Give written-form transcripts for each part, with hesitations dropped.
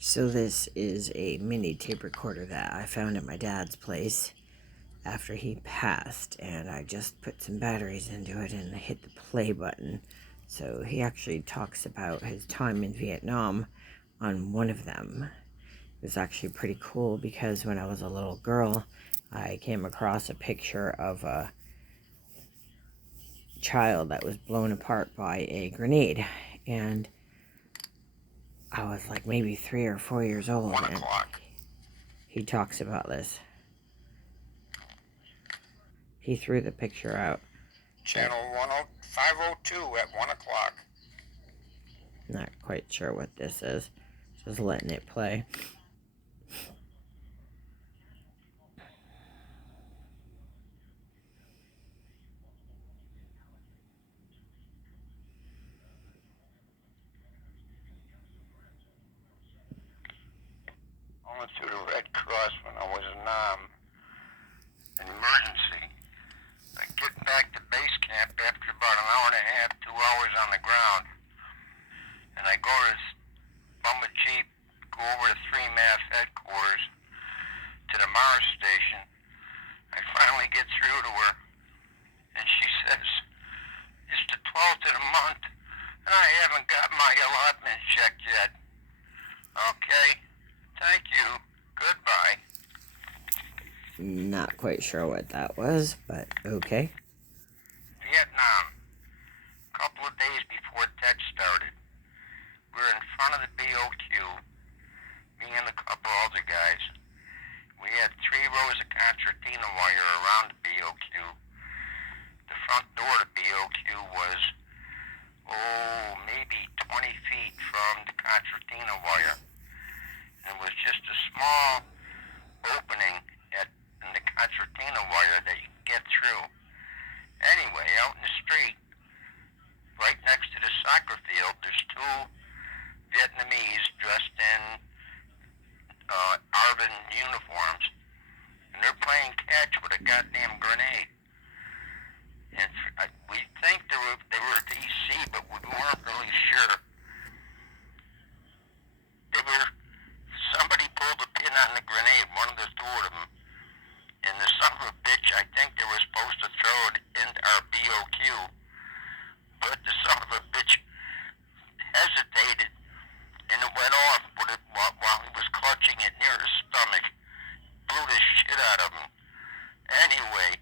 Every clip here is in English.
So this is a mini tape recorder that I found at my dad's place after he passed, and I just put some batteries into it and hit the play button. So he actually talks about his time in Vietnam on one of them. It was actually pretty cool because when I was a little girl, I came across a picture of a child that was blown apart by a grenade, and I was like maybe 3 or 4 years old. 1 o'clock. He talks about this. He threw the picture out. Channel 502 at 1 o'clock. Not quite sure what this is. Just letting it play. I went through the Red Cross when I was in emergency. I get back to base camp after about an hour and a half, 2 hours on the ground. And I go to bum a Jeep, go over to 3MAF headquarters to the Mars station. I finally get through to her, and she says, "It's the 12th of the month, and I haven't got my allotment check yet." Okay, thank you. Goodbye. Not quite sure what that was, but okay. Vietnam. A couple of days before Tet started, we're in front of the BOQ, me and a couple other guys. We had 3 rows of concertina wire around the BOQ. The front door to BOQ was, maybe 20 feet from the concertina wire. And it was just a small opening in the concertina wire that you could get through. Anyway, out in the street, right next to the soccer field, there's 2 Vietnamese dressed in ARVN uniforms, and they're playing catch with a goddamn grenade. And we think they were DC, but we weren't really sure. Somebody pulled the pin on the grenade, one of the 2 of them, and the son of a bitch, I think they were supposed to throw it into our BOQ, but the son of a bitch hesitated, and it went off while he was clutching it near his stomach. Blew the shit out of him. Anyway,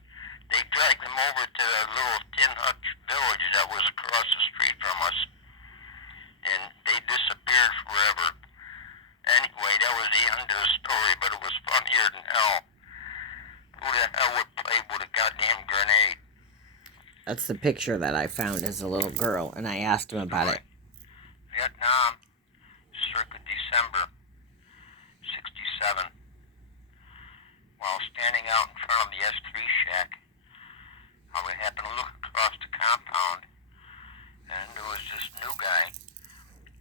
they dragged him over to a little tin hut village that was across the street from us, and they disappeared forever. Anyway, that was the end of the story, but it was funnier than hell. Who the hell would play with a goddamn grenade? That's the picture that I found as a little girl, and I asked him about it. Vietnam, circa December 67. While standing out in front of the S3 shack, I would happen to look across the compound, and there was this new guy,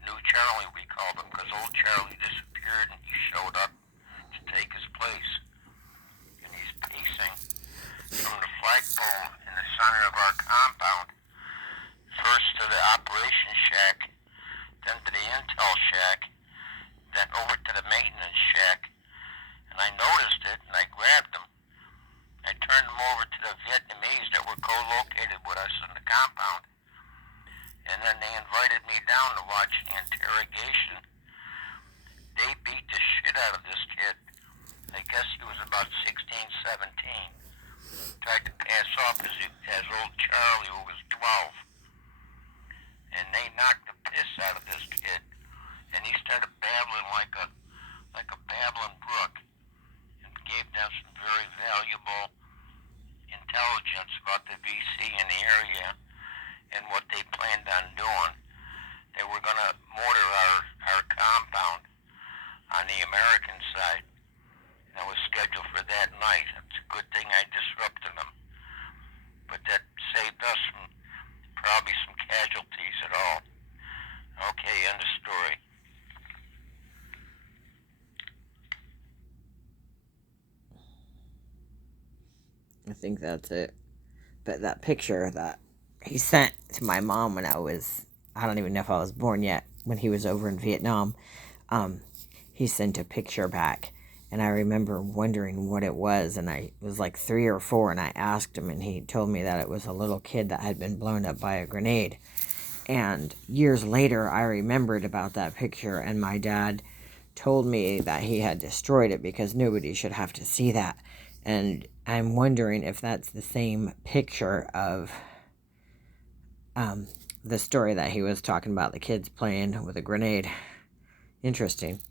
New Charlie we called him, because old Charlie disappeared and he showed up to take his place. And he's pacing from the flagpole in the center of our compound, first to the operations shack, then to the intel shack, then over to the maintenance shack. And I noticed it, and I grabbed him. I turned him over to the Vietnamese that were co-located with us in the compound. And then they invited me down to watch the interrogation. They beat the shit out of this kid. I guess he was about 16, 17. Tried to pass off as old Charlie, who was 12. And they knocked the piss out of this kid. And he started babbling like a babbling brook. And gave them some very valuable intelligence about the VC in the area and what they planned on doing. They were going to mortar our compound on the American side. And it was scheduled for that night. It's a good thing I disrupted them. But that saved us from probably some casualties at all. Okay, end of story. I think that's it. But that picture that he sent to my mom when I don't even know if I was born yet, when he was over in Vietnam, he sent a picture back. And I remember wondering what it was, and I was like 3 or 4, and I asked him, and he told me that it was a little kid that had been blown up by a grenade. And years later, I remembered about that picture, and my dad told me that he had destroyed it because nobody should have to see that. And I'm wondering if that's the same picture of the story that he was talking about, the kids playing with a grenade. Interesting.